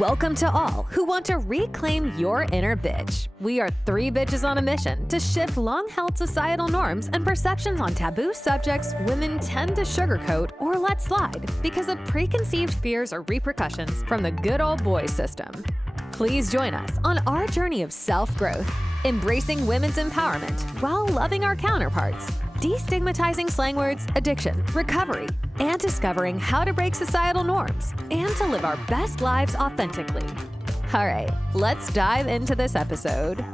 Welcome to all who want to reclaim your inner bitch. We are three bitches on a mission to shift long-held societal norms and perceptions on taboo subjects women tend to sugarcoat or let slide because of preconceived fears or repercussions from the good old boy system. Please join us on our journey of self-growth, embracing women's empowerment while loving our counterparts, destigmatizing slang words, addiction, recovery, and discovering how to break societal norms and to live our best lives authentically. All right, let's dive into this episode.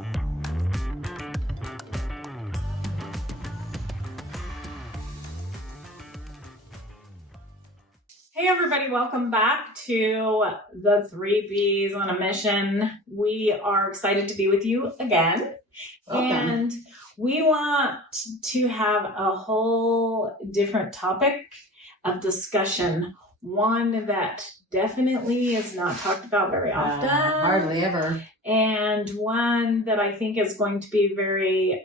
Hey everybody, welcome back to the Three Bs on a Mission. We are excited to be with you again. Welcome. And we want to have a whole different topic of discussion. One that definitely is not talked about very often. Hardly ever. And one that I think is going to be very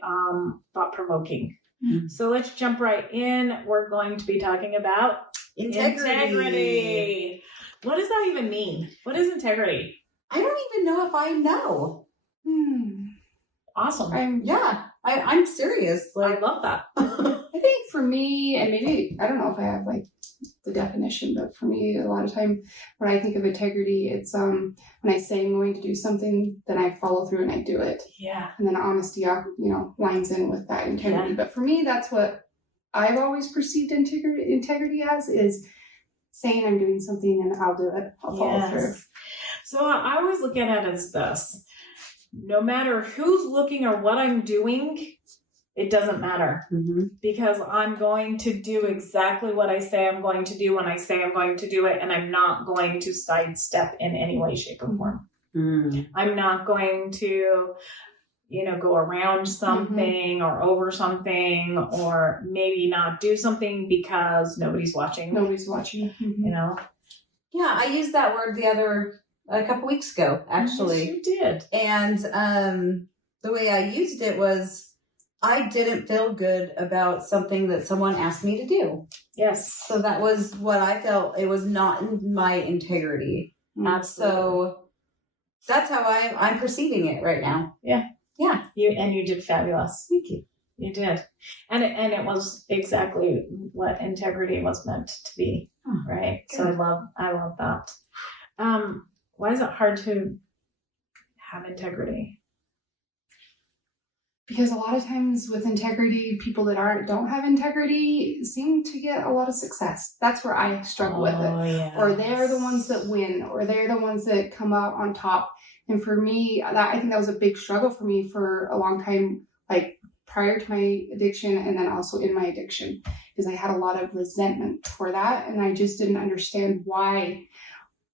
thought-provoking. Mm-hmm. So let's jump right in. We're going to be talking about integrity. What does that even mean? What is integrity? I don't even know if I know. Awesome. I'm serious. I love that. I think for me, and maybe, I don't know if I have like the definition, but for me, a lot of time when I think of integrity, it's when I say I'm going to do something, then I follow through and I do it. Yeah. And then honesty, lines in with that integrity. Yeah. But for me, that's what I've always perceived integrity as, is saying I'm doing something and I'll do it. I'll follow through. So I always look at it as this. No matter who's looking or what I'm doing, it doesn't matter. Mm-hmm. Because I'm going to do exactly what I say I'm going to do when I say I'm going to do it, and I'm not going to sidestep in any way, shape, or form. Mm-hmm. I'm not going to, go around something or over something, or maybe not do something because nobody's watching. Nobody's watching. Mm-hmm. Yeah, I used that word a couple weeks ago, actually. Yes, you did. And the way I used it was, I didn't feel good about something that someone asked me to do. Yes. So that was what I felt. It was not in my integrity. Absolutely. So that's how I'm perceiving it right now. Yeah. Yeah. You did fabulous. Thank you. You did. And it was exactly what integrity was meant to be. Oh, right. good. So I love that. Why is it hard to have integrity? Because a lot of times with integrity, people that don't have integrity seem to get a lot of success. That's where I struggle with it. Yes. Or they're the ones that win, or they're the ones that come out on top. And for me, I think that was a big struggle for me for a long time, like prior to my addiction and then also in my addiction, because I had a lot of resentment for that. And I just didn't understand why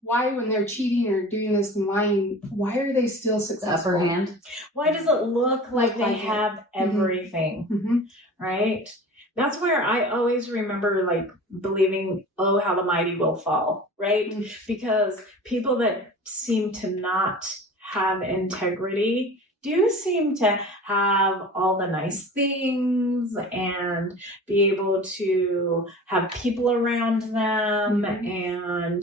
when they're cheating or doing this and lying, why are they still The successful? upper hand. Why does it look like they like it. have everything? Mm-hmm. Right? That's where I always remember believing, oh, how the mighty will fall, right? Mm-hmm. Because people that seem to not have integrity do seem to have all the nice things and be able to have people around them and,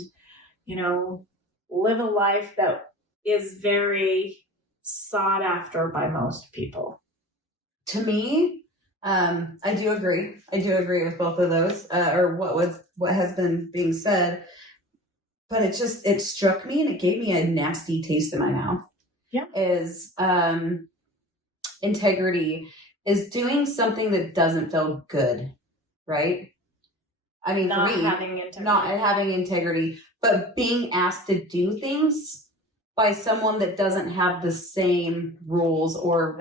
live a life that is very sought after by most people. To me, I do agree. I do agree with both of those, or what has been being said. But it struck me and it gave me a nasty taste in my mouth. Yeah. Is integrity is doing something that doesn't feel good, right? I mean, Not for me, having integrity. not having integrity, but being asked to do things by someone that doesn't have the same rules or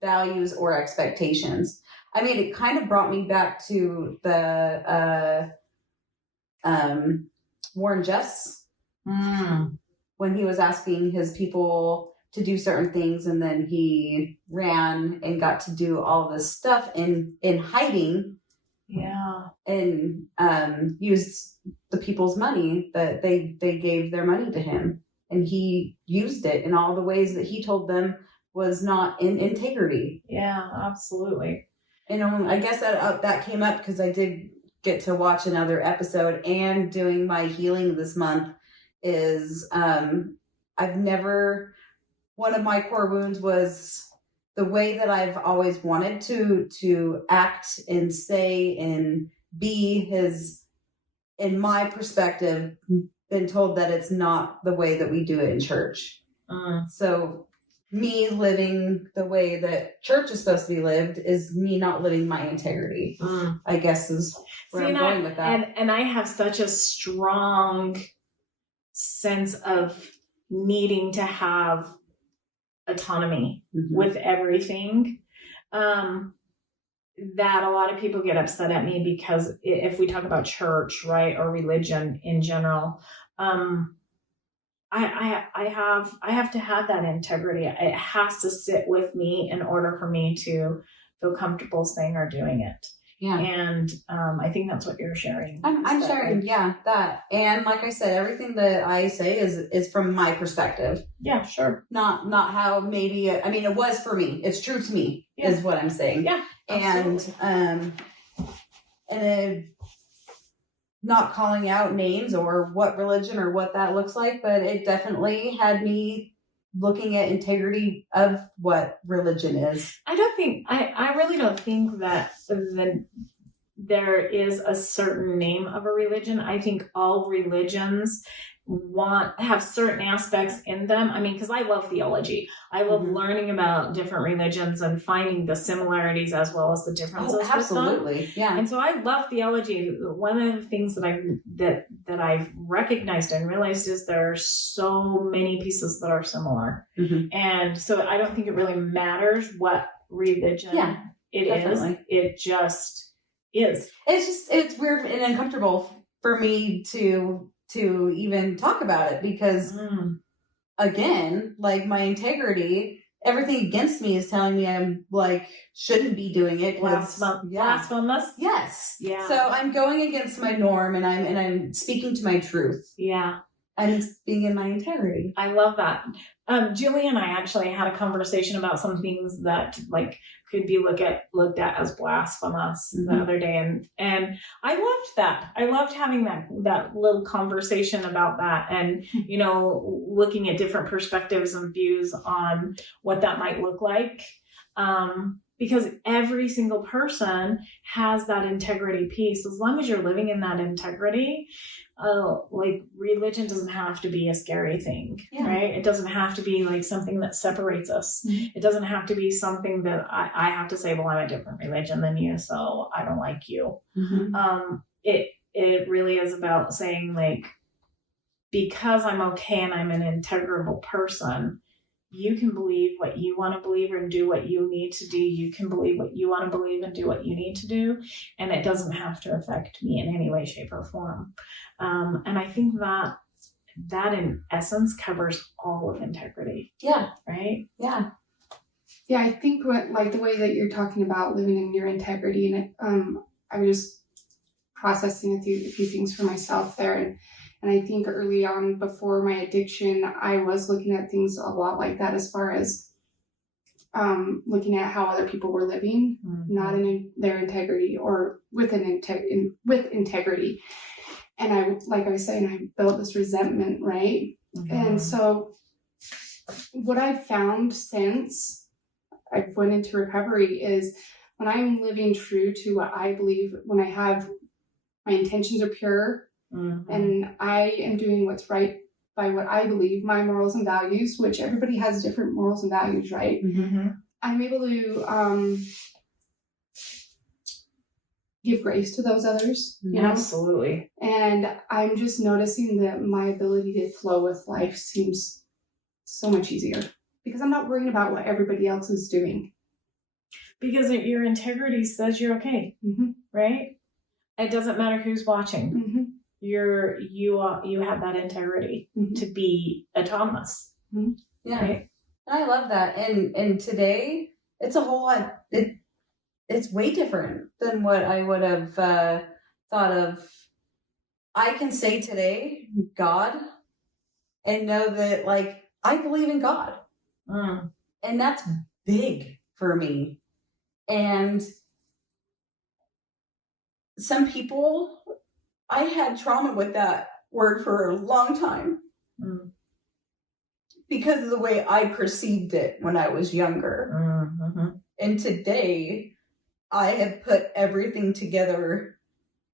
values or expectations. I mean, it kind of brought me back to the Warren Jeffs when he was asking his people to do certain things, and then he ran and got to do all this stuff in hiding. Yeah. And used the people's money that they gave their money to him, and he used it in all the ways that he told them was not in integrity. Yeah, absolutely. And I guess that came up because I did get to watch another episode and doing my healing this month is one of my core wounds was the way that I've always wanted to act and say and be has, in my perspective, been told that it's not the way that we do it in church. So me living the way that church is supposed to be lived is me not living my integrity, I guess is where I'm going with that. And I have such a strong sense of needing to have autonomy with everything, that a lot of people get upset at me because if we talk about church, right, or religion in general, I have to have that integrity. It has to sit with me in order for me to feel comfortable saying or doing it. Yeah. And I think that's what you're sharing. I'm sharing, that. And like I said, everything that I say is from my perspective. Yeah, sure. Not how maybe, I mean, it was for me. It's true to me, is what I'm saying. Yeah. Absolutely. And not calling out names or what religion or what that looks like, but it definitely had me looking at integrity of what religion is. I really don't think that there is a certain name of a religion. I think all religions have certain aspects in them. I mean, because I love theology. I love learning about different religions and finding the similarities as well as the differences. Oh, absolutely. Yeah. And so I love theology. One of the things that I've recognized and realized is there are so many pieces that are similar. And so I don't think it really matters what religion it definitely is. It just is. It's weird and uncomfortable for me to even talk about it because again, like my integrity, everything against me is telling me I'm like shouldn't be doing it. Blasphemous. Yes. Yeah. So I'm going against my norm and I'm speaking to my truth. Yeah. I'm being in my integrity. I love that. Julie and I actually had a conversation about some things that like could be looked at as blasphemous the other day, and I loved that. I loved having that little conversation about that, and looking at different perspectives and views on what that might look like. Because every single person has that integrity piece. As long as you're living in that integrity, like religion doesn't have to be a scary thing, right? It doesn't have to be like something that separates us. It doesn't have to be something that I have to say, well, I'm a different religion than you, so I don't like you. It really is about saying like, because I'm okay and I'm an integrable person, you can believe what you want to believe and do what you need to do. You can believe what you want to believe and do what you need to do. And it doesn't have to affect me in any way, shape, or form. And I think that in essence covers all of integrity. Yeah. Right? Yeah. Yeah, I think the way that you're talking about living in your integrity, and I was just processing a few things for myself there. And I think early on, before my addiction, I was looking at things a lot like that, as far as looking at how other people were living, not in their integrity or with integrity. And like I was saying, I built this resentment, right? And so what I've found since I went into recovery is when I'm living true to what I believe, when I have my intentions are pure, and I am doing what's right by what I believe, my morals and values, which everybody has different morals and values, right? I'm able to give grace to those others, you know? Absolutely. And I'm just noticing that my ability to flow with life seems so much easier because I'm not worrying about what everybody else is doing. Because your integrity says you're okay, right? It doesn't matter who's watching. You have that integrity to be autonomous. Yeah. Right? And I love that. And today it's a whole lot, it's way different than what I would have thought of. I can say today, God, and know that like, I believe in God. And that's big for me. And some people, I had trauma with that word for a long time. Mm. because of the way I perceived it when I was younger. Mm-hmm. And today, I have put everything together,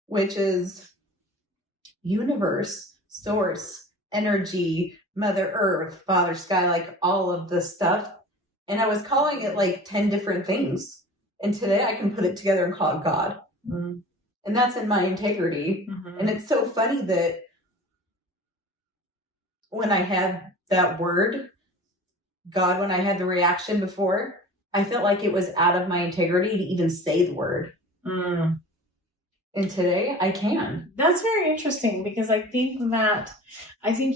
which is universe, source, energy, Mother Earth, Father Sky, like all of this stuff. And I was calling it like 10 different things. And today I can put it together and call it God. Mm. And that's in my integrity. Mm-hmm. And it's so funny that when I had that word, God, when I had the reaction before, I felt like it was out of my integrity to even say the word. Mm. And today I can. That's very interesting because I think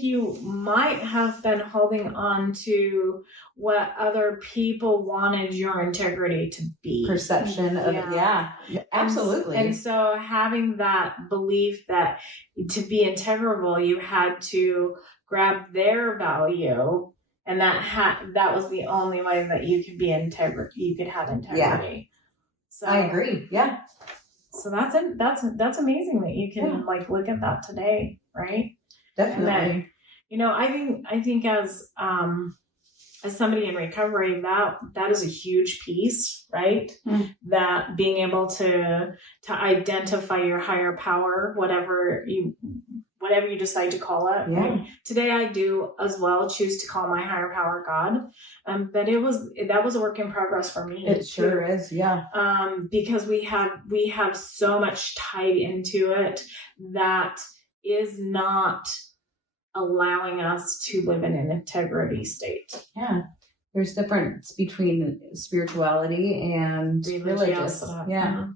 you might have been holding on to what other people wanted your integrity to be. Perception of it. Yeah, absolutely. And so having that belief that to be integral, you had to grab their value, and that was the only way that you could be you could have integrity. Yeah. So I agree. Yeah. So that's amazing that you can like look at that today, right? Definitely. And then, I think as somebody in recovery, that is a huge piece, right? Mm. That being able to identify your higher power, whatever you decide to call it. Yeah. Right? Today I do as well choose to call my higher power God. But that was a work in progress for me. It sure is. Yeah. Because we have so much tied into it that is not allowing us to live in an integrity state. Yeah. There's difference between spirituality and religious. Yeah.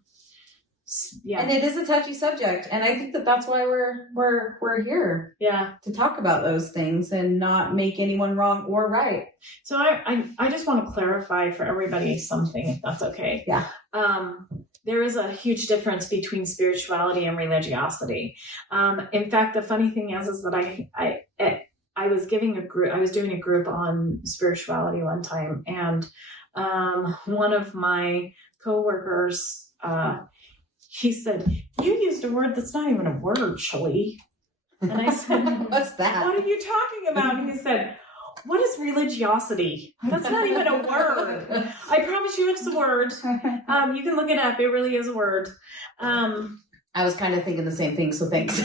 Yeah. And it is a touchy subject. And I think that's why we're here. Yeah. To talk about those things and not make anyone wrong or right. So I just want to clarify for everybody something, if that's okay. Yeah. There is a huge difference between spirituality and religiosity. In fact, the funny thing is that I was doing a group on spirituality one time, and one of my coworkers, he said, "You used a word that's not even a word, Shelly." And I said, "What's that? What are you talking about?" And he said, "What is religiosity? That's not even a word." I promise you it's a word. You can look it up. It really is a word. I was kind of thinking the same thing, so thanks.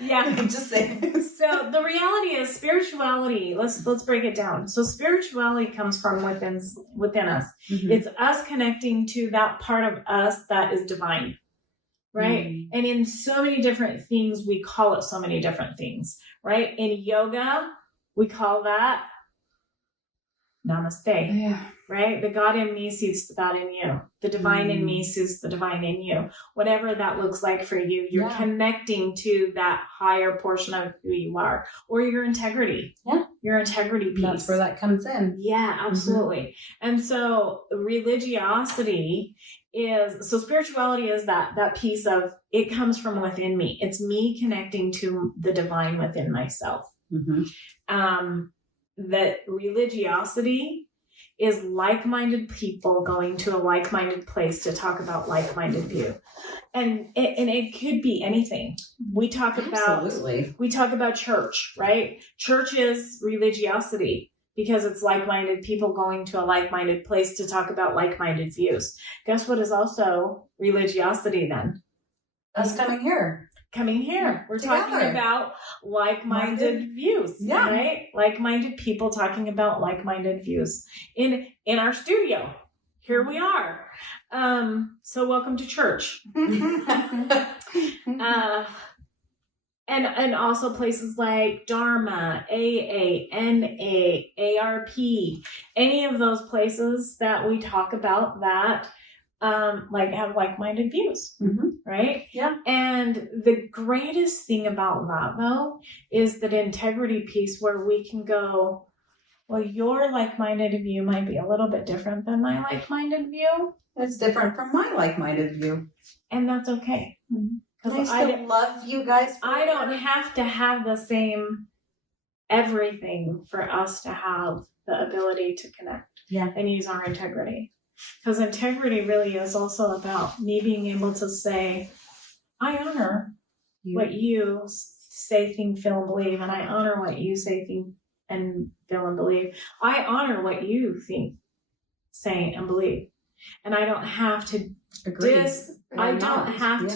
Yeah. Just saying. So the reality is spirituality. Let's break it down. So spirituality comes from within us. Mm-hmm. It's us connecting to that part of us that is divine. Right? Mm-hmm. And in so many different things, we call it so many different things. Right? In yoga, we call that namaste. Yeah. Right? The God in me sees the God in you. The divine in me sees the divine in you. Whatever that looks like for you, you're connecting to that higher portion of who you are, or your integrity. Yeah. Your integrity piece. That's where that comes in. Yeah, absolutely. Mm-hmm. And so spirituality is that piece of it comes from within me. It's me connecting to the divine within myself. Mm-hmm. That religiosity is like-minded people going to a like-minded place to talk about like-minded view. And it could be anything. We talk about church, right? Church is religiosity because it's like-minded people going to a like-minded place to talk about like-minded views. Guess what is also religiosity then? Us coming here. We're talking about like-minded views, right? Like-minded people talking about like-minded views in our studio. Here we are. So welcome to church. And also places like Dharma, AA, NA, ARP, any of those places that we talk about that have like-minded views, right? Yeah. And the greatest thing about that, though, is that integrity piece where we can go, well, your like-minded view might be a little bit different than my like-minded view. It's different from my like-minded view. And that's okay. Because I still love you guys. I don't have to have the same everything for us to have the ability to connect and use our integrity. Because integrity really is also about me being able to say, I honor what you say, think, feel, and believe, and I honor what you say, think, and feel, and believe. I honor what you think, say, and believe, and I don't have to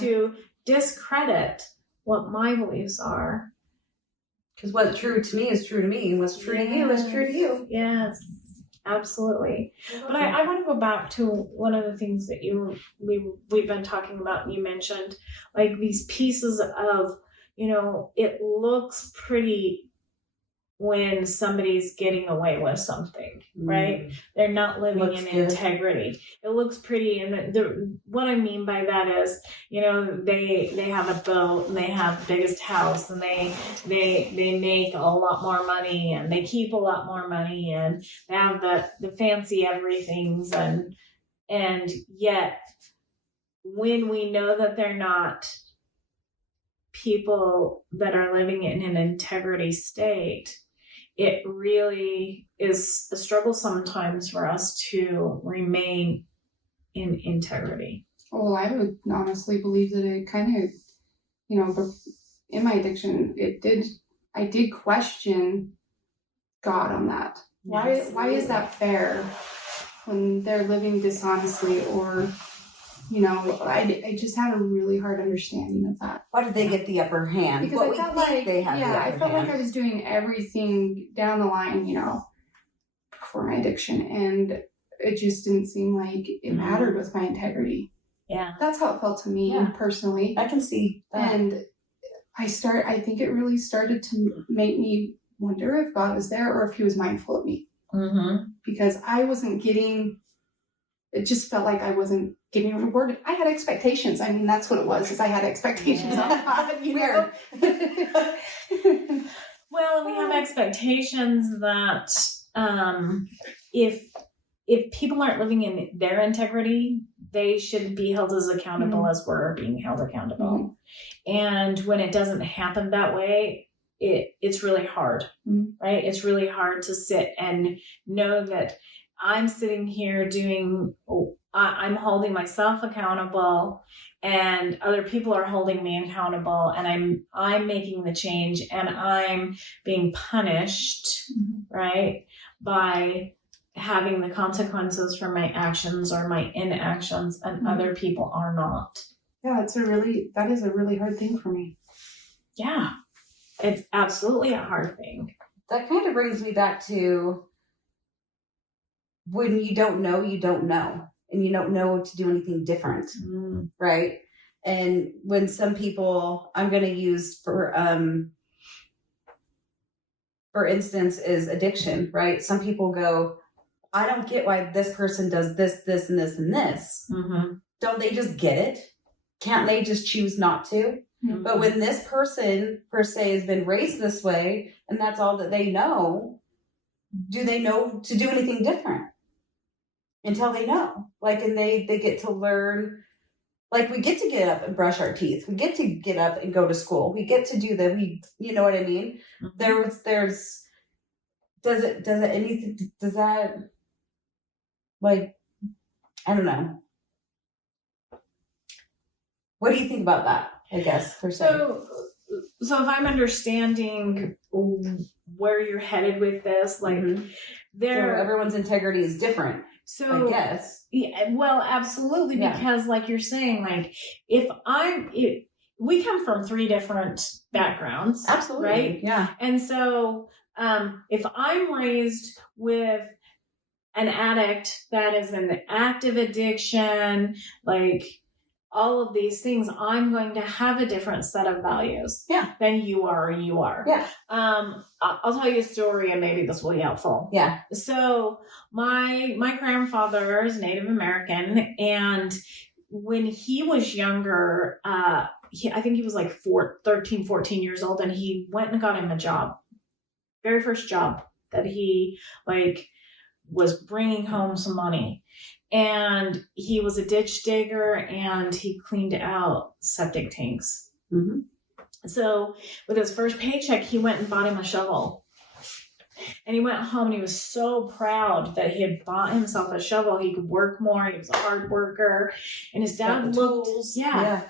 to discredit what my beliefs are. Because what's true to me is true to me, and what's true to you is true to you. Yes, absolutely. But I want to go back to one of the things that we've been talking about, and you mentioned, like these pieces of, it looks pretty when somebody's getting away with something, right? They're not living in integrity. It looks pretty, and what I mean by that is, they have a boat, and they have the biggest house, and they make a lot more money, and they keep a lot more money, and they have the fancy everythings, and yet when we know that they're not people that are living in an integrity state, it really is a struggle sometimes for us to remain in integrity. Well, I would honestly believe that it kind of, in my addiction, I did question God on that. Yes. Why is that fair when they're living dishonestly, or, I just had a really hard understanding of that. Why did they get the upper hand? Because I felt like I was doing everything down the line, for my addiction, and it just didn't seem like it mattered with my integrity. Yeah. That's how it felt to me personally. I can see that. And I think it really started to make me wonder if God was there or if he was mindful of me. Mm-hmm. Because I wasn't getting, it just felt like I wasn't getting rewarded. I had expectations. I mean, that's what it was, is I had expectations on God. Weird. Well, we have expectations that if people aren't living in their integrity, they should be held as accountable as we're being held accountable. Mm-hmm. And when it doesn't happen that way, it's really hard, right? It's really hard to sit and know that I'm sitting here I'm holding myself accountable, and other people are holding me accountable, and I'm making the change, and I'm being punished, right, by having the consequences for my actions or my inactions, and other people are not. Yeah, that is a really hard thing for me. Yeah, it's absolutely a hard thing. That kind of brings me back to when you don't know, and you don't know to do anything different, right? And when some people, I'm going to use for instance, is addiction, right? Some people go, I don't get why this person does this, this, and this, and this. Mm-hmm. Don't they just get it? Can't they just choose not to? Mm-hmm. But when this person, per se, has been raised this way, and that's all that they know, do they know to do anything different? Until they know. And they get to learn, we get to get up and brush our teeth. We get to get up and go to school. We get to do that. You know what I mean? Mm-hmm. Does that, I don't know. What do you think about that, I guess, per se? So if I'm understanding where you're headed with this, so everyone's integrity is different. So I guess. Yeah, well, absolutely. Yeah. Because like you're saying, we come from 3 different backgrounds. Absolutely. Right? Yeah. And so, if I'm raised with an addict that is an active addiction, all of these things, I'm going to have a different set of values than you are. Yeah. I'll tell you a story, and maybe this will be helpful. Yeah. So my grandfather is Native American, and when he was younger, I think he was 13, 14 years old, and he went and got him a job. Very first job that he was bringing home some money. And he was a ditch digger, and he cleaned out septic tanks. Mm-hmm. So with his first paycheck, he went and bought him a shovel. And he went home, and he was so proud that he had bought himself a shovel. He could work more. He was a hard worker. And his dad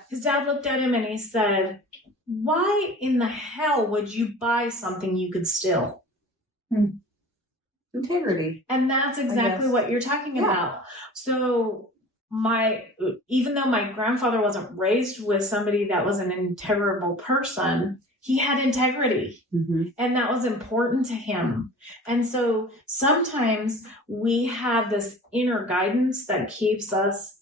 his dad looked at him, and he said, why in the hell would you buy something you could steal? Integrity. And that's exactly guess. what you're talking Yeah. about. So even though my grandfather wasn't raised with somebody that was an integrable person, he had integrity. Mm-hmm. And that was important to him. And so sometimes we have this inner guidance that keeps us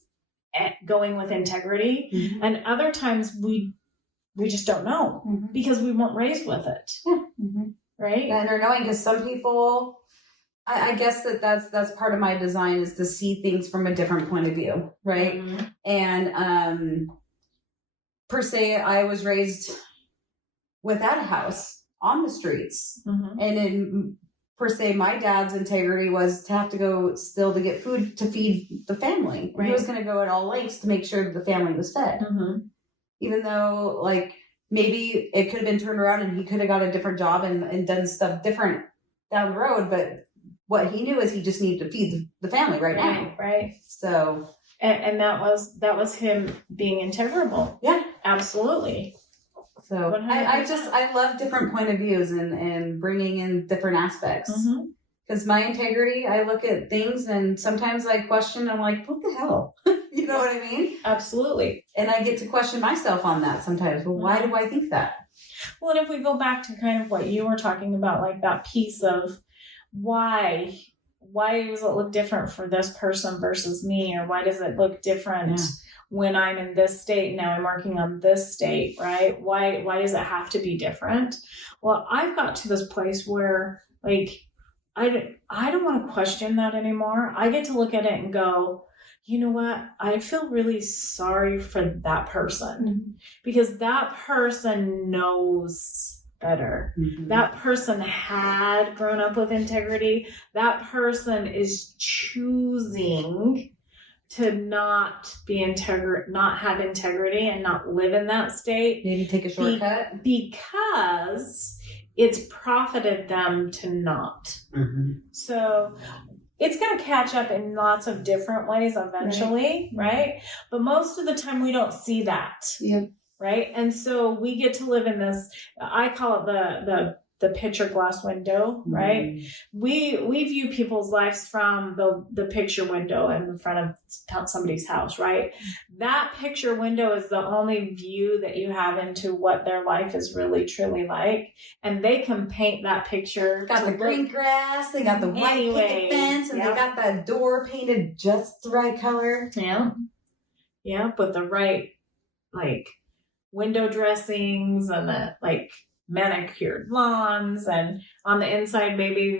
going with integrity. Mm-hmm. And other times we just don't know Mhm. because we weren't raised with it. Mhm. Right? And they're knowing, because some people, I guess that's part of my design, is to see things from a different point of view, right? Mhm. And per se, I was raised without a house, on the streets. Mhm. And in per se, my dad's integrity was to have to go still to get food to feed the family. Right. He was going to go at all lengths to make sure that the family was fed. Mhm. Even though, like, maybe it could have been turned around and he could have got a different job and done stuff different down the road. But what he knew is he just needed to feed the family right now. Right. So, And that was him being integrable. yeah. Absolutely. So 100%. I love different point of views and bringing in different aspects. Mhm. Because my integrity, I look at things and sometimes I question, I'm like, what the hell? You know what I mean? Absolutely. And I get to question myself on that sometimes. Well, why do I think that? Well, and if we go back to kind of what you were talking about, like that piece of why does it look different for this person versus me, or why does it look different when I'm in this state, now I'm working on this state, right? Why does it have to be different? Well, I've got to this place where, like, I don't want to question that anymore. I get to look at it and go, you know what? I feel really sorry for that person because that person knows better. Mm-hmm. That person had grown up with integrity. That person is choosing to not have integrity and not live in that state. Maybe take a shortcut. Because it's profited them to not. Mm-hmm. So it's going to catch up in lots of different ways eventually, right? But most of the time we don't see that. Yeah. Right? And so we get to live in this, I call it the picture glass window, right? Mm-hmm. We view people's lives from the picture window in the front of somebody's house, right? That picture window is the only view that you have into what their life is really truly like. And they can paint that picture. Got the green grass, they got the white picket fence, and they got that door painted just the right color. Yeah. Yeah, with the right, like, window dressings and the, like, manicured lawns, and on the inside maybe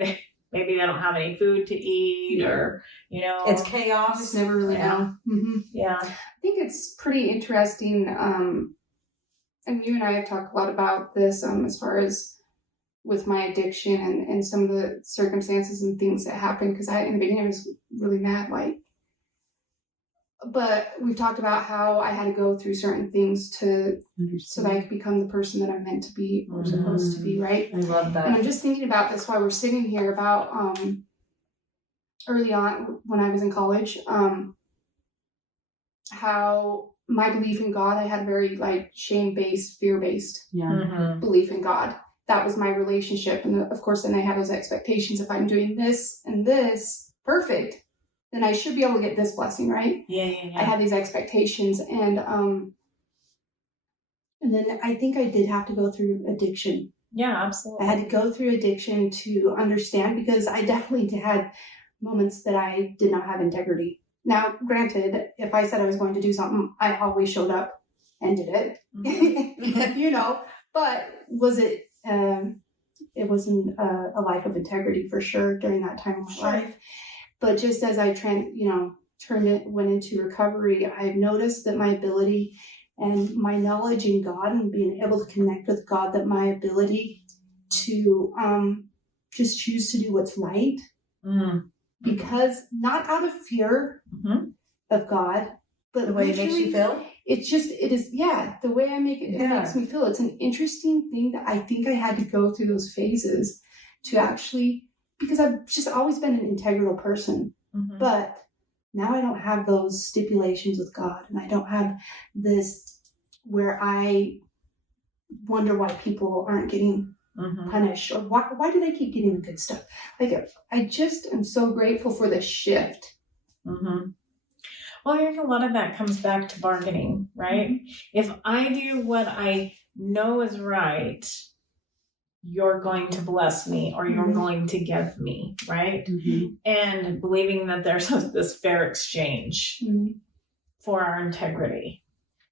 they don't have any food to eat, or It's I chaos. just never really know. Mm-hmm. Yeah. I think it's pretty interesting. And you and I have talked a lot about this as far as with my addiction and some of the circumstances and things that happened. Because in the beginning I was really mad, but we've talked about how I had to go through certain things so that I could become the person that I'm meant to be or supposed to be, right? I love And that. I'm just thinking about this while we're sitting here about early on when I was in college, how my belief in God, I had a very shame-based, fear-based Yeah. Mm-hmm. belief in God. That was my relationship. And of course, then I had those expectations. If I'm doing this and this perfect, then I should be able to get this blessing, right? Yeah. I had these expectations, and then I think I did have to go through addiction. Yeah, absolutely. I had to go through addiction to understand, because I definitely had moments that I did not have integrity. Now, granted, if I said I was going to do something, I always showed up and did it, Mhm. but was it, it wasn't a life of integrity for sure during that time of my Sure. life. But just as I went into recovery, I've noticed that my ability and my knowledge in God and being able to connect with God, that my ability to just choose to do what's right, Mm. because not out of fear Mhm. of God, but The way it makes you literally, feel. the way I make it, it Yeah. makes me feel. It's an interesting thing that I think I had to go through those phases to actually, because I've just always been an integral person, Mhm. but now I don't have those stipulations with God, and I don't have this where I wonder why people aren't getting punished, or why do they keep getting the good stuff. Like, I just am so grateful for the shift. Well, I think a lot of that comes back to bargaining, right? If I do what I know is right, you're going to bless me, or you're going to give me, right? And believing that there's this fair exchange for our integrity.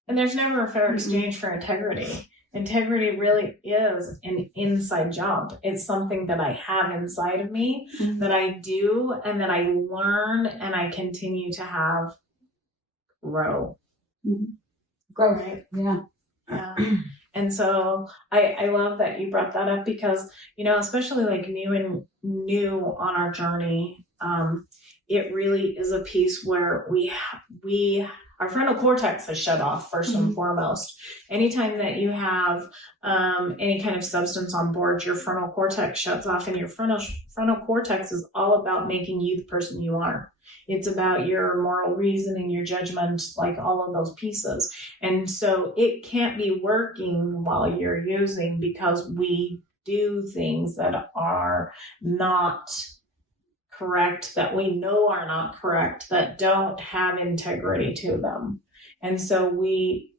And there's never a fair exchange for integrity. Integrity really is an inside job. It's something that I have inside of me, that I do, and that I learn, and I continue to have grow. Growth. Right? Yeah. And so I love that you brought that up, because, you know, especially like new on our journey, it really is a piece where our frontal cortex is shut off first and foremost. Anytime that you have any kind of substance on board, your frontal cortex shuts off, and your frontal cortex is all about making you the person you are. It's about your moral reasoning, your judgment, like all of those pieces. And so it can't be working while you're using, because we do things that are not correct, that we know are not correct, that don't have integrity to them. And so we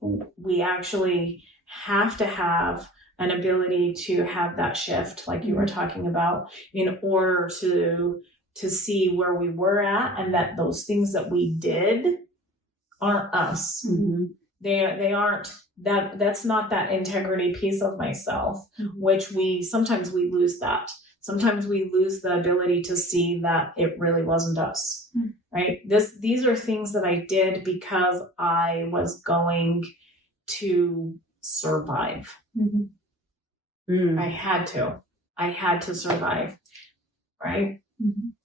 actually have to have an ability to have that shift, like you were talking about, in order to see where we were at, and that those things that we did aren't us. They aren't that's not that integrity piece of myself, which sometimes we lose that. Sometimes we lose the ability to see that it really wasn't us, right? These are things that I did because I was going to survive. I had to survive, right?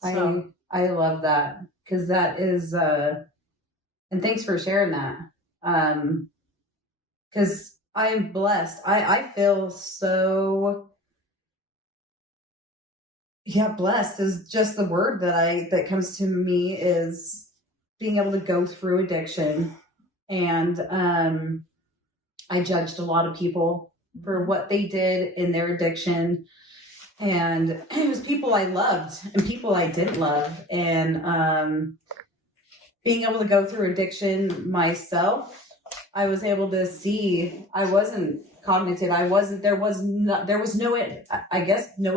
So, I love that, because that is, and thanks for sharing that. Because I am blessed. I feel so, blessed is just the word that comes to me, is being able to go through addiction. And I judged a lot of people for what they did in their addiction. And it was people I loved and people I didn't love. And being able to go through addiction myself, I was able to see I wasn't cognitive. There was no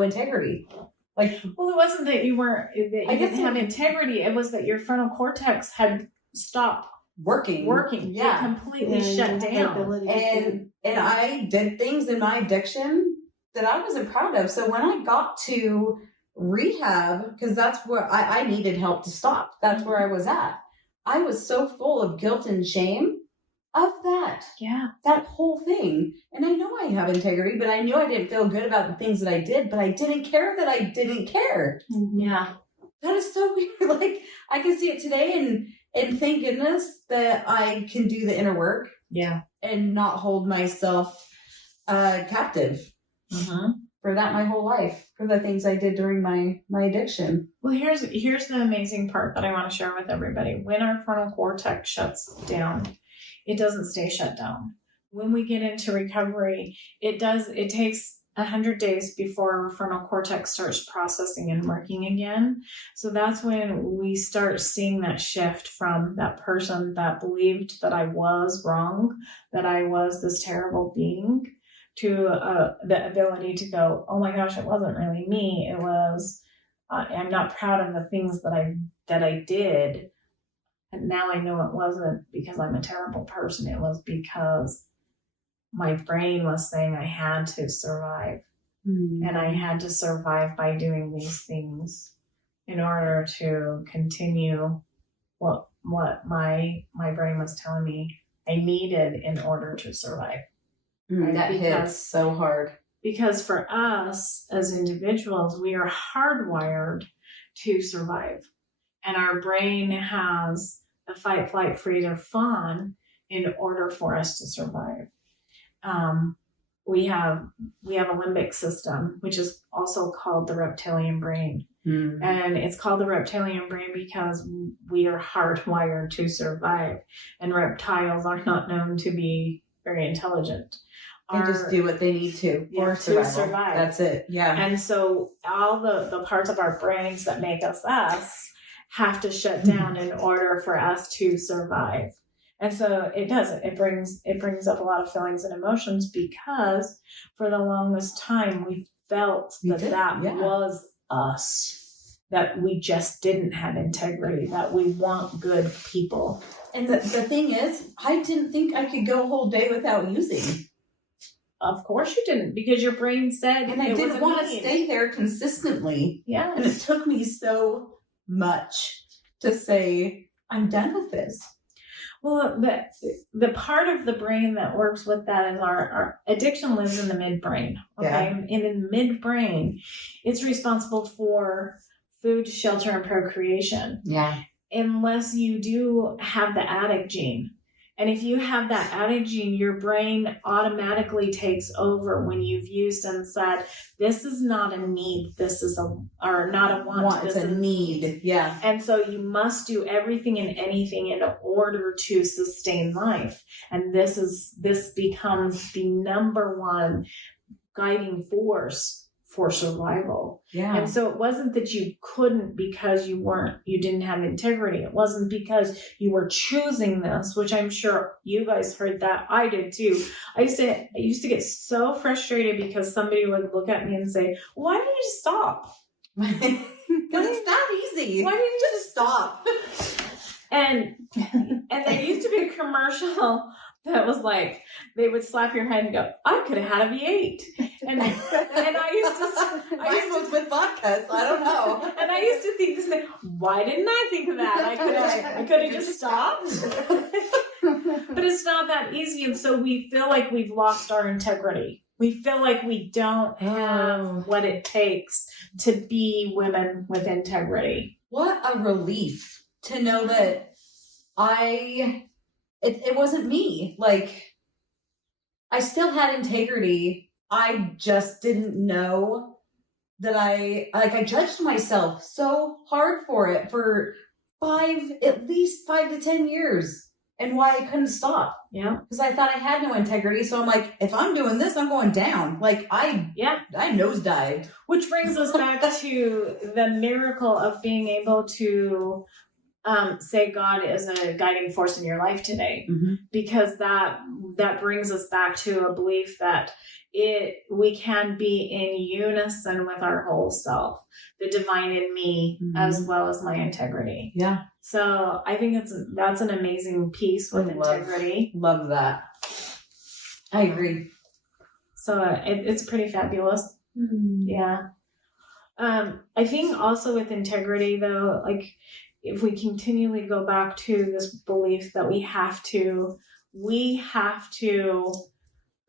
integrity. Like, well, it wasn't that you didn't have integrity. It was that your frontal cortex had stopped working. Yeah. It completely shut down. And I did things in my addiction that I wasn't proud of. So when I got to rehab, because that's where I needed help to stop. That's where I was at. I was so full of guilt and shame of that. Yeah. That whole thing. And I know I have integrity, but I knew I didn't feel good about the things that I did, but I didn't care that I didn't care. Yeah. That is so weird. Like, I can see it today, and thank goodness that I can do the inner work. Yeah. And not hold myself captive for that my whole life, for the things I did during my addiction. Well, here's the amazing part that I want to share with everybody. When our frontal cortex shuts down, it doesn't stay shut down. When we get into recovery, it takes 100 days before our frontal cortex starts processing and working again. So that's when we start seeing that shift from that person that believed that I was wrong, that I was this terrible being, to the ability to go, oh my gosh, it wasn't really me. It was, I'm not proud of the things that I did. And now I know it wasn't because I'm a terrible person. It was because my brain was saying I had to survive. And I had to survive by doing these things in order to continue what my brain was telling me I needed in order to survive. Right? That hits so hard. Because for us as individuals, we are hardwired to survive. And our brain has a fight, flight, freeze, or fawn in order for us to survive. We have a limbic system, which is also called the reptilian brain. And it's called the reptilian brain because we are hardwired to survive. And reptiles are not known to be very intelligent. And just do what they need to Yeah, for to survival. survive. That's it. Yeah. And so all the parts of our brains that make us us have to shut down in order for us to survive. And so it does. It brings up a lot of feelings and emotions because for the longest time we felt that was us, that we just didn't have integrity, that we weren't good people. And the thing is, I didn't think I could go a whole day without using. Of course you didn't, because your brain said, and I didn't want to stay there consistently. Yeah. And it took me so much to say, I'm done with this. Well, the part of the brain that works with that is our addiction lives in the midbrain. Okay. Yeah. And in the midbrain, it's responsible for food, shelter, and procreation. Yeah. Unless you do have the addict gene. And if you have that addict gene, your brain automatically takes over when you've used and said, this is not a need, this is not a want, it's a need. Yeah. And so you must do everything and anything in order to sustain life. And this becomes the number one guiding force for survival. Yeah. And so it wasn't that you couldn't because you didn't have integrity. It wasn't because you were choosing this, which I'm sure you guys heard that. I did too. I used to get so frustrated because somebody would look at me and say, why didn't you just stop? Because it's that easy. Why didn't you just stop? And there used to be a commercial that was like, they would slap your head and go, I could have had a V8. And I used to... Mine was with vodka, so I don't know. And I used to think this thing, why didn't I think of that? I could have just stopped. But it's not that easy. And so we feel like we've lost our integrity. We feel like we don't have what it takes to be women with integrity. What a relief to know that it wasn't me. Like, I still had integrity. I just didn't know that I judged myself so hard for it for at least 5 to 10 years, and why I couldn't stop. Yeah. Because I thought I had no integrity. So I'm like, if I'm doing this, I'm going down. Like I nosedived. Which brings us back to the miracle of being able to say God is a guiding force in your life today, because that brings us back to a belief that we can be in unison with our whole self, the divine in me, as well as my integrity. Yeah. So I think that's an amazing piece with integrity. Love that. I agree. So it's pretty fabulous. Yeah. I think also with integrity though, like, if we continually go back to this belief that we have to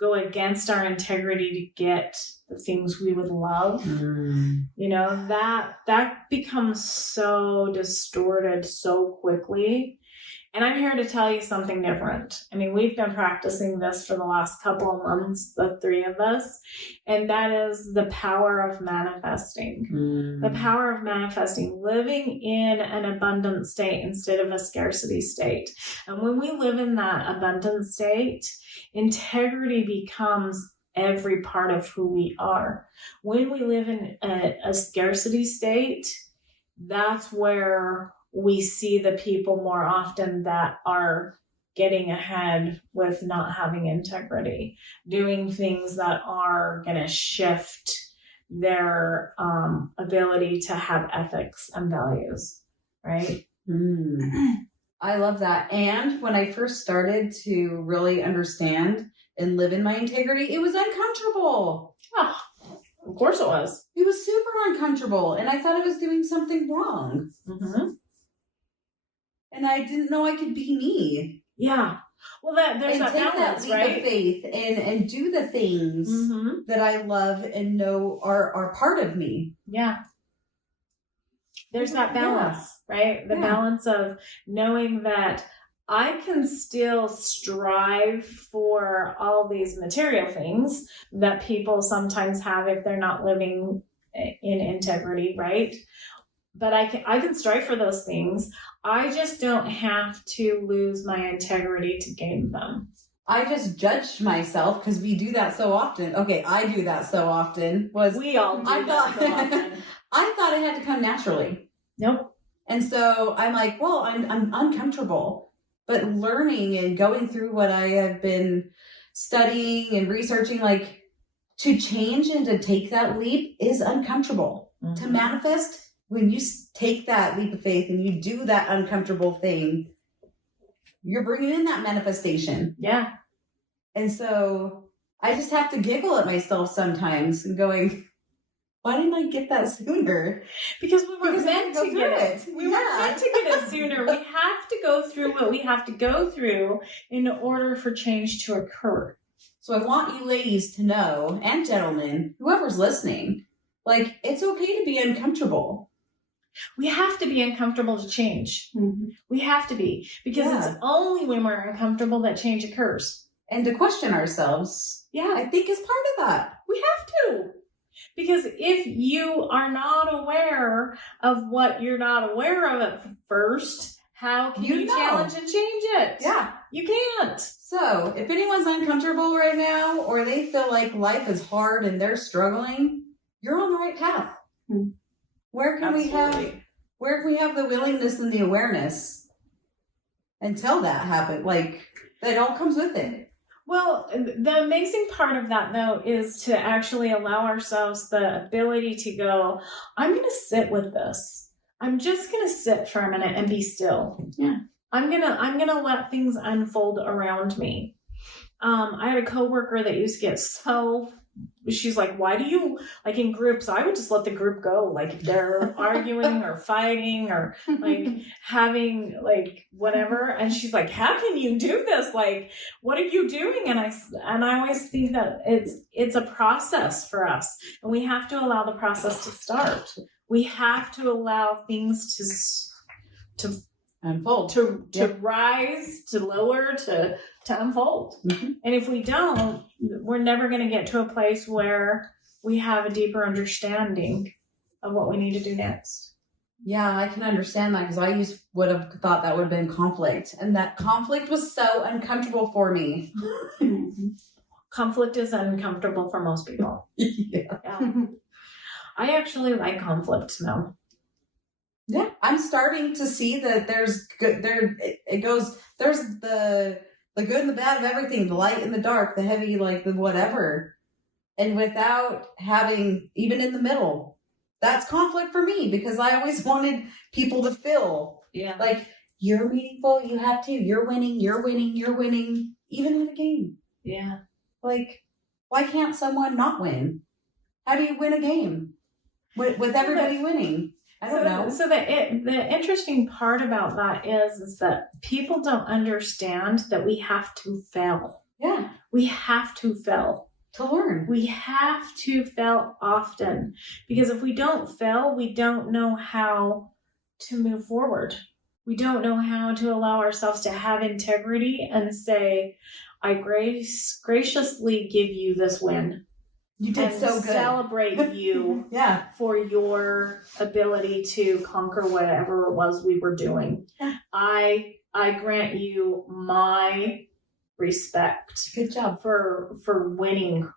go against our integrity to get the things we would love, you know, that becomes so distorted so quickly. And I'm here to tell you something different. I mean, we've been practicing this for the last couple of months, the three of us, and that is the power of manifesting. The power of manifesting, living in an abundant state instead of a scarcity state. And when we live in that abundant state, integrity becomes every part of who we are. When we live in a scarcity state, that's where we see the people more often that are getting ahead with not having integrity, doing things that are going to shift their ability to have ethics and values, right? I love that. And when I first started to really understand and live in my integrity, it was uncomfortable. Oh, of course it was. It was super uncomfortable. And I thought I was doing something wrong. And I didn't know I could be me. Yeah. Well, there's that balance, that leap of faith and do the things that I love and know are part of me. Yeah. There's that balance, right? The balance of knowing that I can still strive for all these material things that people sometimes have if they're not living in integrity, right? But I can strive for those things. I just don't have to lose my integrity to gain them. I just judged myself because we do that so often. Okay, I do that so often. We all do I that so often. I thought it had to come naturally. Nope. And so I'm like, well, I'm uncomfortable. But learning and going through what I have been studying and researching, like, to change and to take that leap is uncomfortable. To manifest, when you take that leap of faith and you do that uncomfortable thing, you're bringing in that manifestation. Yeah. And so I just have to giggle at myself sometimes and going, why didn't I get that sooner? Because we weren't Because I meant had to to get go it. through it. We weren't meant to get it sooner. We have to go through what we have to go through in order for change to occur. So I want you ladies to know, and gentlemen, whoever's listening, like, it's okay to be uncomfortable. We have to be uncomfortable to change. Mhm. We have to be. Because Yeah. it's only when we're uncomfortable that change occurs. And to question ourselves, Yeah. I think is part of that. We have to. Because if you are not aware of what you're not aware of at first, how can You you know. challenge and change it? Yeah. You can't. So if anyone's uncomfortable right now, or they feel like life is hard and they're struggling, you're on the right path. Hmm. Where can we have the willingness and the awareness until that happens? Like, that all comes with it. Well, the amazing part of that, though, is to actually allow ourselves the ability to go, I'm going to sit with this. I'm just going to sit for a minute and be still. Yeah. I'm going to let things unfold around me. I had a coworker that used to get so, she's like, why do you, like, in groups, I would just let the group go. Like, if they're arguing or fighting or like having like whatever. And she's like, how can you do this? Like, what are you doing? And I always think that it's a process for us, and we have to allow the process to start. We have to allow things to Unfold. to Yeah. rise, to lower, to unfold. Mhm. And if we don't, we're never going to get to a place where we have a deeper understanding of what we need to do next. Yeah, I can understand that, because I would have thought that would have been conflict. And that conflict was so uncomfortable for me. Mhm. Conflict is uncomfortable for most people. Yeah. Yeah. I actually like conflict now. Yeah, I'm starting to see that there's good it goes, there's the good and the bad of everything, the light and the dark, the heavy, like the whatever. And without having, even in the middle, that's conflict for me, because I always wanted people to feel Yeah. like, you're meaningful, you have to, you're winning, even in a game. Yeah. Like, why can't someone not win? How do you win a game with everybody winning? I don't know. So the interesting part about that is that people don't understand that we have to fail. Yeah, We have to fail. to learn. We have to fail often, because if we don't fail, we don't know how to move forward. We don't know how to allow ourselves to have integrity and say, I graciously give you this win. You did and so good. Celebrate you Yeah. for your ability to conquer whatever it was we were doing. Yeah. I grant you my respect Good job. for winning,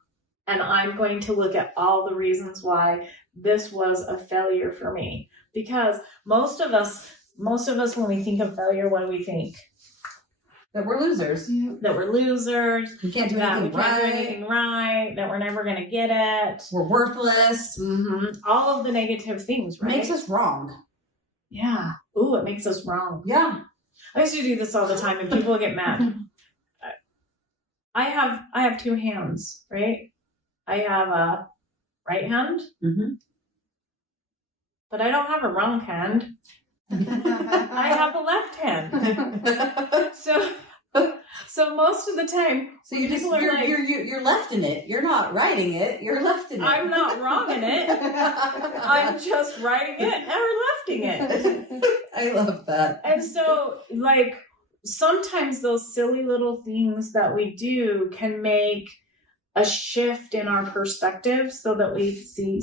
and I'm going to look at all the reasons why this was a failure for me. Because most of us when we think of failure, what do we think? That we're losers. Yeah. That we're losers, We can't do that we anything can't right. do anything right, that we're never going to get it. We're worthless. All of the negative things, right? Makes us wrong. Yeah. Ooh, it makes us wrong. Yeah. I used to do this all the time, and people get mad. I have two hands, right? I have a right hand, Mm-hmm. but I don't have a wrong hand. I have a left hand. So most of the time, So you just people are like, you're left in it. You're not writing it. You're left in it. I'm not wrong in it. I'm just writing it or lefting it. I love that. And so, like, sometimes those silly little things that we do can make a shift in our perspective so that we see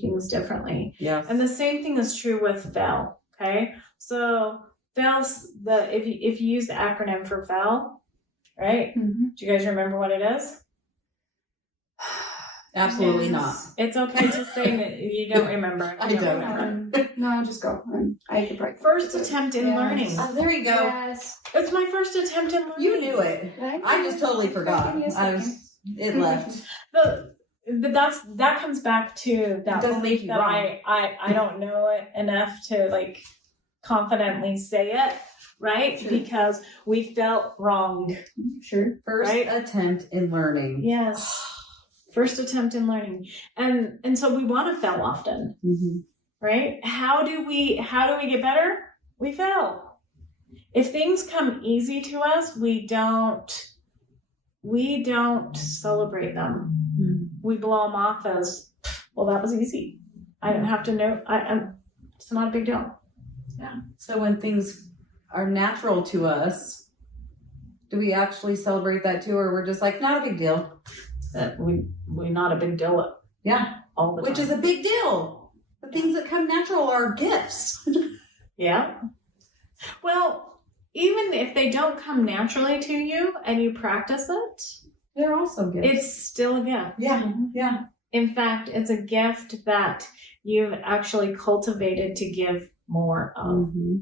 things differently. Yes. And the same thing is true with FAIL. Okay, so FAIL's if you use the acronym for FAIL, right? Mm-hmm. Do you guys remember what it is? Absolutely not. It's okay to say that you don't remember. I don't remember. No, just go. I could break. First attempt in learning. Oh, there you go. Yes. It's my first attempt in learning. You knew it. I just totally forgot. It left. But that comes back to that It doesn't belief make you that wrong. I don't know it enough to like confidently say it, right? Sure. Because we felt wrong. Sure. First Right? attempt in learning. Yes. First attempt in learning. And so we want to fail often, Mm-hmm. right? How do we get better? We fail. If things come easy to us, we don't celebrate them. Mm-hmm. We blow them off as, well, that was easy. I didn't have to know. It's not a big deal. So when things are natural to us, do we actually celebrate that too, or we're just like, not a big deal? We not a big deal Yeah, all the time. which is a big deal. The things that come natural are gifts. Yeah. Well, even if they don't come naturally to you and you practice it, They're also gifts. it's still a gift. Yeah. In fact, it's a gift that you've actually cultivated to give more of, Mm-hmm.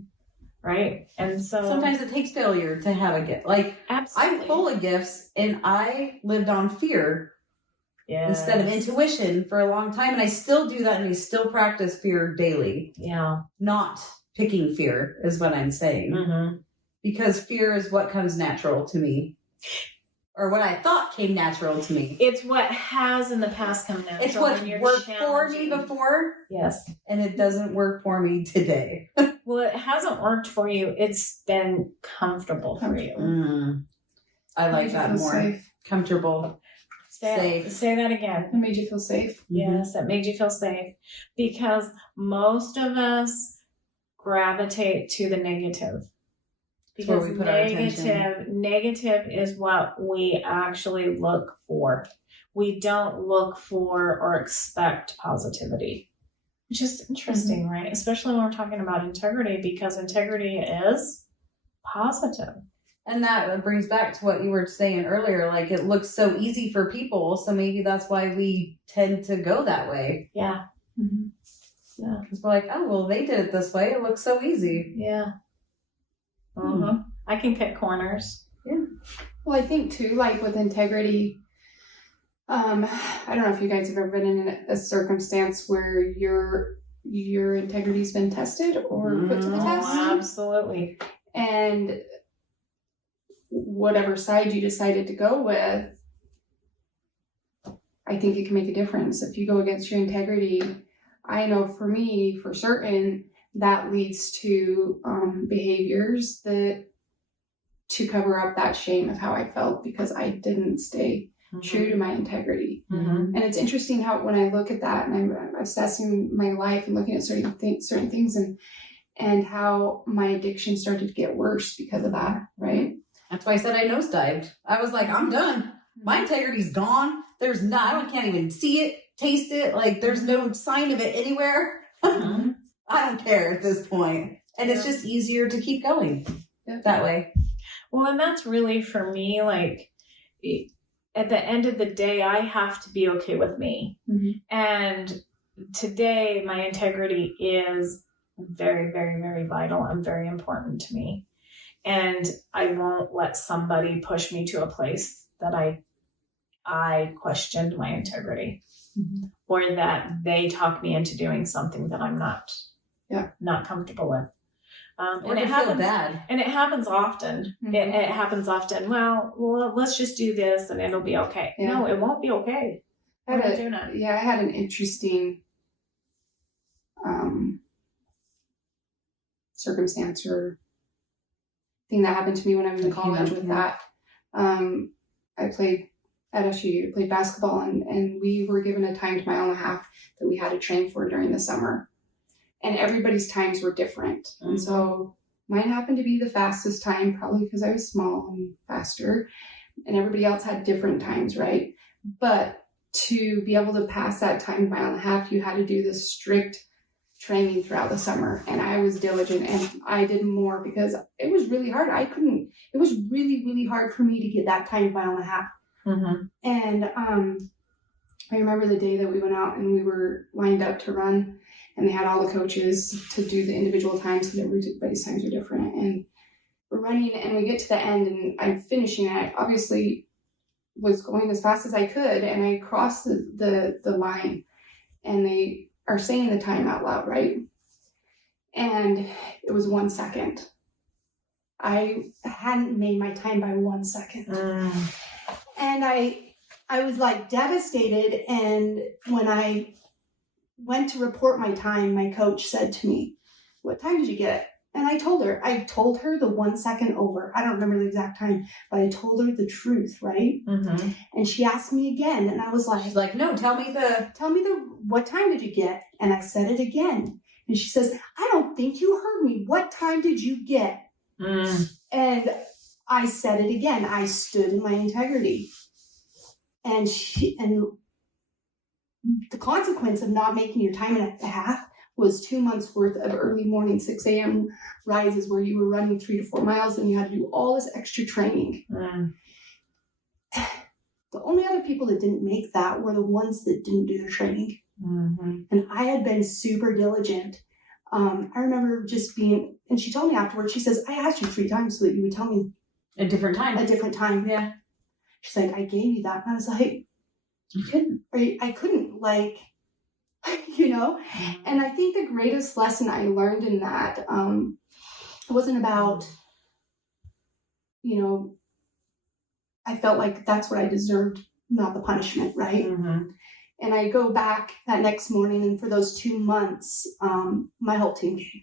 right? And so Sometimes it takes failure to have a gift. Like, absolutely. I'm full of gifts, and I lived on fear instead of intuition for a long time, and I still do that, and I still practice fear daily. Yeah. Not picking fear is what I'm saying, Mm-hmm. because fear is what comes natural to me, or what I thought came natural to me. It's what has in the past come natural. It's what when you're worked for me challenging. before, Yes. and it doesn't work for me today. Well, it hasn't worked for you. It's been comfortable for you. I like Made you that feel more. safe. Comfortable. Safe. Say that again. It made you feel safe. Yes, that made you feel safe. Because most of us gravitate to the negative. It's where Because we put our attention. negative is what we actually look for. We don't look for or expect positivity. Which is interesting, right? Especially when we're talking about integrity, because integrity is positive. And that brings back to what you were saying earlier. Like, it looks so easy for people, so maybe that's why we tend to go that way. Yeah. Mm-hmm. Yeah. Because we're like, oh, well, they did it this way. It looks so easy. Yeah. I can cut corners. Well, I think too, like with integrity, I don't know if you guys have ever been in a circumstance where your integrity's been tested or put to the test, Absolutely. and whatever side you decided to go with, I think it can make a difference. If you go against your integrity, I know for me, for certain, that leads to behaviors that to cover up that shame of how I felt because I didn't stay true to my integrity. Mm-hmm. And it's interesting how when I look at that and I'm assessing my life and looking at certain things and how my addiction started to get worse because of that, right? That's why I said I nosedived. I was like, I'm done. My integrity's gone. There's not, I can't even see it, taste it. Like, there's no sign of it anywhere. Mm-hmm. I don't care at this point. And it's just easier to keep going that way. Well, and that's really for me, like, at the end of the day, I have to be okay with me. Mm-hmm. And today, my integrity is very, very, very vital and very important to me. And I won't let somebody push me to a place that I questioned my integrity, or that they talk me into doing something that I'm not comfortable with. Or And to it feel happens. bad. And it happens often. Mhm. It happens often. Well, let's just do this and it'll be okay. Yeah. No, it won't be okay. I We're had not doing it. I had an interesting circumstance or thing that happened to me when I was in That came college up, with yeah. that. I played at SU, played basketball, and we were given a timed mile and a half that we had to train for during the summer. And everybody's times were different. And so mine happened to be the fastest time, probably because I was small and faster. And everybody else had different times, right? But to be able to pass that timed mile and a half, you had to do this strict training throughout the summer, and I was diligent, and I did more because it was really hard. It was really, really hard for me to get that timed mile and a half. Mm-hmm. And I remember the day that we went out and we were lined up to run, and they had all the coaches to do the individual times because everybody's times are different. And we're running, and we get to the end, and I'm finishing. And I obviously was going as fast as I could, and I crossed the line, and they are saying the time out loud, right? And it was 1 second. I hadn't made my time by 1 second. And I was like devastated. And when I went to report my time, my coach said to me, "What time did you get?" And I told her the 1 second over. I don't remember the exact time, but I told her the truth, right? Mm-hmm. And she asked me again, and I was like, She's like, no, tell me what time did you get? And I said it again. And she says, "I don't think you heard me. What time did you get?" And I said it again. I stood in my integrity. And the consequence of not making your time and a half was 2 months worth of early morning 6 a.m. rises where you were running 3 to 4 miles and you had to do all this extra training. The only other people that didn't make that were the ones that didn't do the training. Mm-hmm. And I had been super diligent. I remember just being, and she told me afterwards, she says, "I asked you 3 times so that you would tell me a different time. a different time." Yeah. She's like, "I gave you that." And I was like, You couldn't. I couldn't, like, And I think the greatest lesson I learned in that, it wasn't about, I felt like that's what I deserved, not the punishment, right? Mm-hmm. And I go back that next morning, and for those 2 months, my whole team came.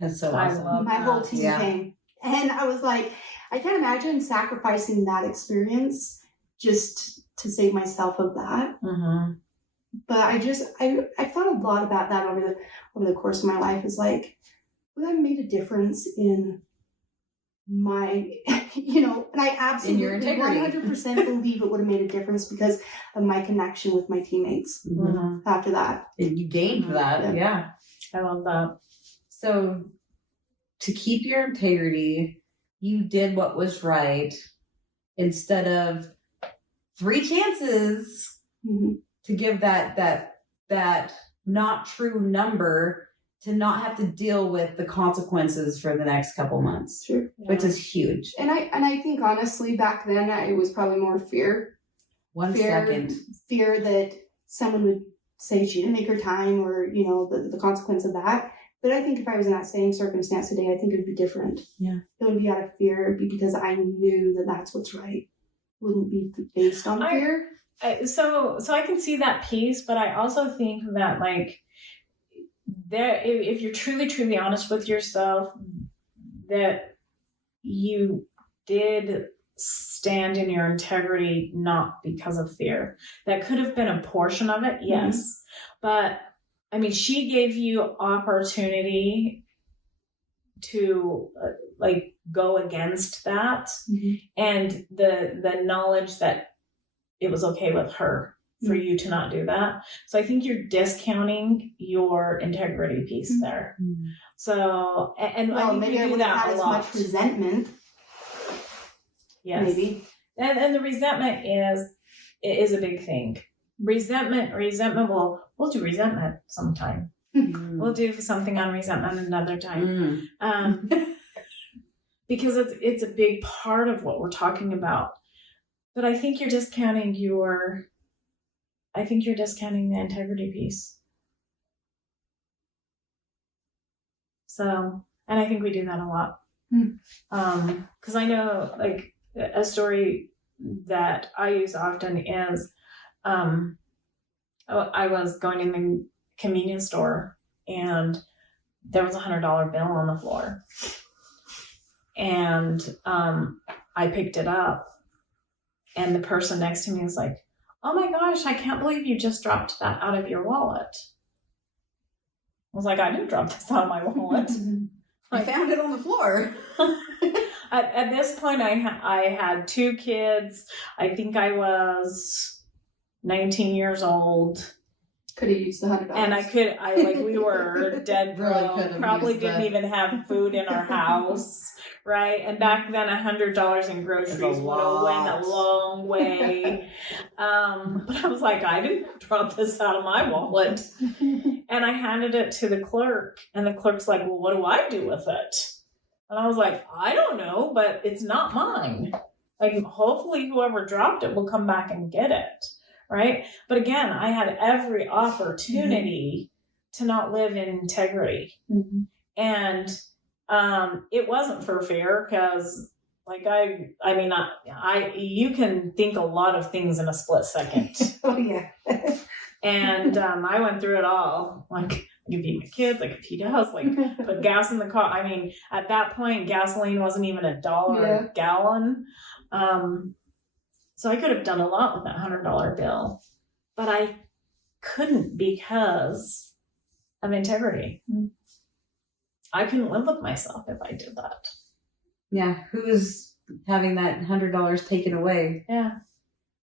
That's so I awesome. love My whole that. team Yeah. came. And I was like, I can't imagine sacrificing that experience just to save myself of that. Mm-hmm. But I thought a lot about that over the course of my life. Is like, would that made a difference in my, and I absolutely In your integrity. 100% believe it would have made a difference because of my connection with my teammates Mm-hmm. after that. And you gained that. Yeah. I love that. So to keep your integrity, you did what was right instead of 3 chances Mhm. to give that not true number to not have to deal with the consequences for the next couple months, Sure. which is huge. And I think honestly back then it was probably more fear. 1 Fear- second. Fear that someone would say she didn't make her time, or the consequence of that. But I think if I was in that same circumstance today, I think it would be different. Yeah. It wouldn't be out of fear. It'd be because I knew that that's what's right. It wouldn't be based on fear. So I can see that piece, but I also think that if you're truly honest with yourself, that you did stand in your integrity not because of fear. That could have been a portion of it, yes. But I mean, she gave you opportunity to go against that, and the knowledge that it was okay with her for you to not do that. So I think you're discounting your integrity piece there. So, and I think maybe we I do wouldn't that have a as lot. much resentment. Yes. Maybe. And the resentment is a big thing. Resentment, we'll do resentment sometime. We'll do something on resentment another time. Because it's a big part of what we're talking about. But I think you're discounting the integrity piece. So, and I think we do that a lot. Because I know, a story that I use often is, I was going in the convenience store and there was $100 bill on the floor. And I picked it up, and the person next to me was like, "Oh my gosh, I can't believe you just dropped that out of your wallet." I was like, "I didn't drop this out of my wallet. I found it on the floor." At this point, I had 2 kids. I think I was 19 years old. Could have used the $100. And we were dead Really broke, could've probably used didn't that. even have food in our house, right? And back then, $100 in groceries That's a would have went a lot. long way. But I was like, I didn't drop this out of my wallet. And I handed it to the clerk, and the clerk's like, well, what do I do with it? And I was like, I don't know, but it's not mine. Like, hopefully whoever dropped it will come back and get it. Right. But again, I had every opportunity to not live in integrity. Mm-hmm. And it wasn't for fear because, like, you can think a lot of things in a split second. Oh, yeah. And I went through it all. Like, I could feed my kids, I could feed us, like, put gas in the car. I mean, at that point, gasoline wasn't even $1 a gallon. So I could have done a lot with that $100 bill, but I couldn't because of integrity. I couldn't live with myself if I did that. Yeah. Who's having that $100 taken away Yeah.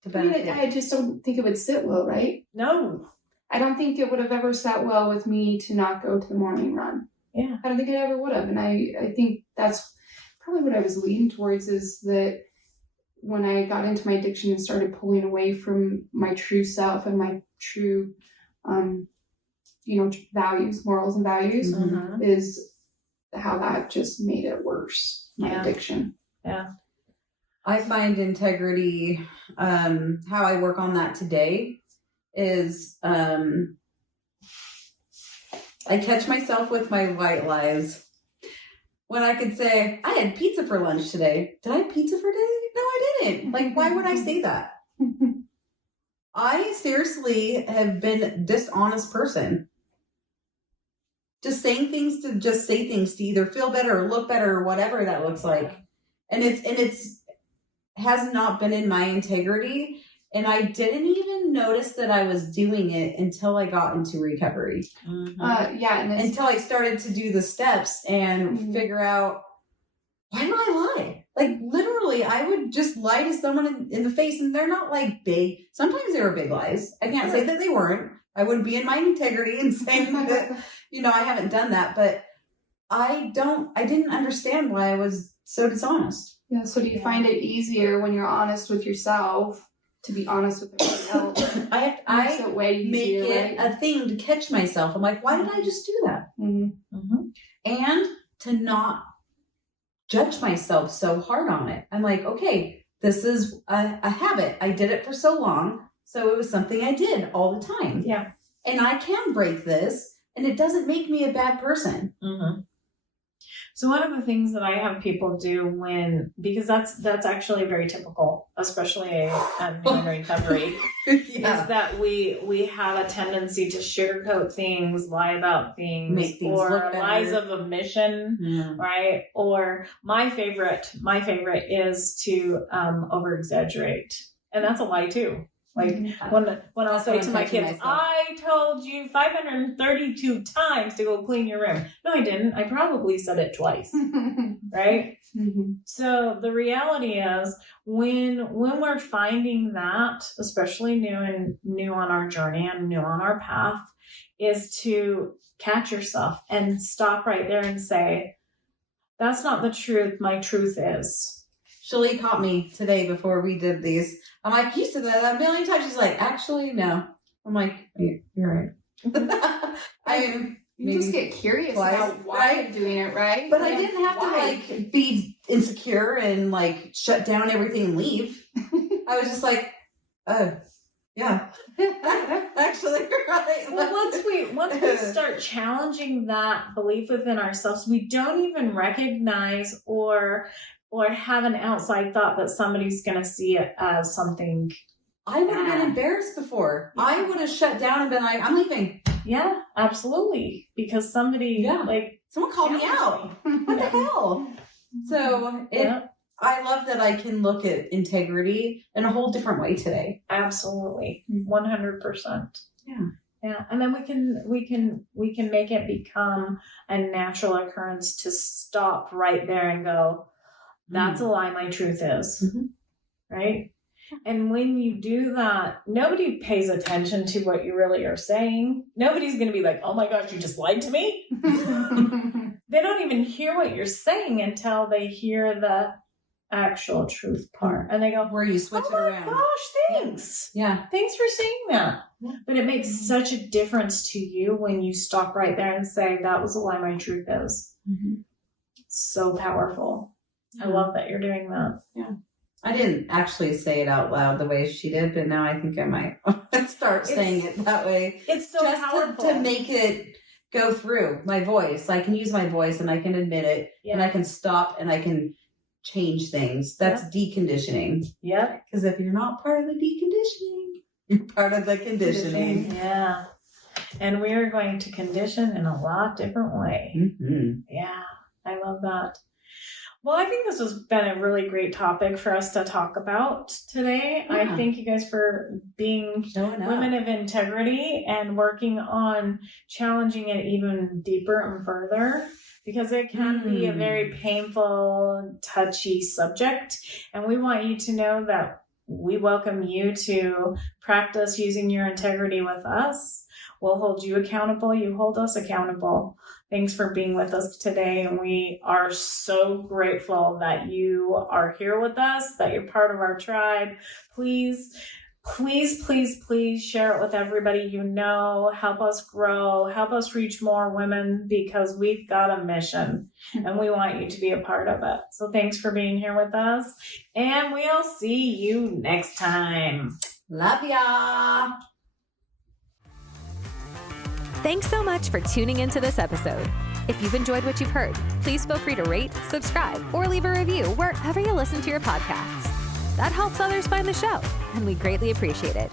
to I mean, benefit? I just don't think it would sit well, right? No. I don't think it would have ever sat well with me to not go to the morning run. Yeah. I don't think it ever would have. And I think that's probably what I was leading towards, is that when I got into my addiction and started pulling away from my true self and my true, values, morals and values, Mm-hmm. is how that just made it worse, my Yeah. addiction. Yeah. I find integrity, how I work on that today is I catch myself with my white lies. When I could say, I had pizza for lunch today. Did I have pizza for dinner? No, I didn't. Like, why would I say that? I seriously have been a dishonest person. Just saying things to just say things to either feel better or look better or whatever that looks like. And it's has not been in my integrity. And I didn't even notice that I was doing it until I got into recovery. Mm-hmm. And it's, Until I started to do the steps and Mhm. figure out, why do I lie? Like, literally, I would just lie to someone in the face, and they're not like big. Sometimes they were big lies. I can't say that they weren't. I wouldn't be in my integrity and saying that, I haven't done that, but I didn't understand why I was so dishonest. yeah. So do you find it easier when you're honest with yourself to be honest with everyone else? I Makes it way make easier, it right? a thing to catch myself. I'm like, why did I just do that? Mhm. Mm-hmm. And to not judge myself so hard on it. I'm like, okay, this is a habit. I did it for so long, so it was something I did all the time. Yeah. And I can break this, and it doesn't make me a bad person. Mm-hmm. So one of the things that I have people do because that's actually very typical, especially in recovery, is that we have a tendency to sugarcoat things, lie about things, Make things or look better. lies of omission, Yeah. right? Or my favorite is to over exaggerate, and that's a lie too. Like when I'll That's say what to I'm my catching kids, myself. I told you 532 times to go clean your room. No, I didn't. I probably said it twice, right? Mhm. So the reality is when we're finding that, especially new on our journey and new on our path, is to catch yourself and stop right there and say, that's not the truth. My truth is. Shalee caught me today before we did these. I'm like, you said that a million times. She's like, actually, no. I'm like, you're right. I mean, You just get curious twice, about why right? you're doing it, right? but I didn't have Why? to like be insecure and like shut down everything and leave. I was just like, oh, yeah. Actually, you're right. Well, once we start challenging that belief within ourselves, we don't even recognize or have an outside thought that somebody's going to see it as something. I would have been embarrassed before. I would have shut down and been like, I'm leaving. Yeah, absolutely. Because somebody Someone called me out. What the hell? So I love that I can look at integrity in a whole different way today. Absolutely. 100%. Yeah. Yeah. And then we can make it become a natural occurrence to stop right there and go, that's a lie, my truth is. Mhm. Right? And when you do that, nobody pays attention to what you really are saying. Nobody's going to be like, oh my gosh, you just lied to me. They don't even hear what you're saying until they hear the actual truth part. And they go, Where you switch oh it my around. gosh, thanks. Yeah. Thanks for saying that. Yeah. But it makes such a difference to you when you stop right there and say, that was the way my truth is. Mm-hmm. So powerful. I love that you're doing that. Yeah. I didn't actually say it out loud the way she did, but now I think I might start saying it that way. It's so Just powerful. to make it go through my voice. I can use my voice and I can admit it and I can stop and I can change things. That's deconditioning. Yep. Because if you're not part of the deconditioning, you're part of the conditioning. Yeah. And we are going to condition in a lot different way. Mm-hmm. Yeah. I love that. Well, I think this has been a really great topic for us to talk about today. Yeah. I thank you guys for being Showing up. women of integrity and working on challenging it even deeper and further, because it can be a very painful, touchy subject. And we want you to know that we welcome you to practice using your integrity with us. We'll hold you accountable. You hold us accountable. Thanks for being with us today. And we are so grateful that you are here with us, that you're part of our tribe. Please, please, please, please share it with everybody you know. Help us grow. Help us reach more women, because we've got a mission and we want you to be a part of it. So thanks for being here with us. And we'll see you next time. Love ya. Thanks so much for tuning into this episode. If you've enjoyed what you've heard, please feel free to rate, subscribe, or leave a review wherever you listen to your podcasts. That helps others find the show, and we greatly appreciate it.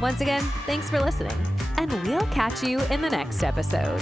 Once again, thanks for listening, and we'll catch you in the next episode.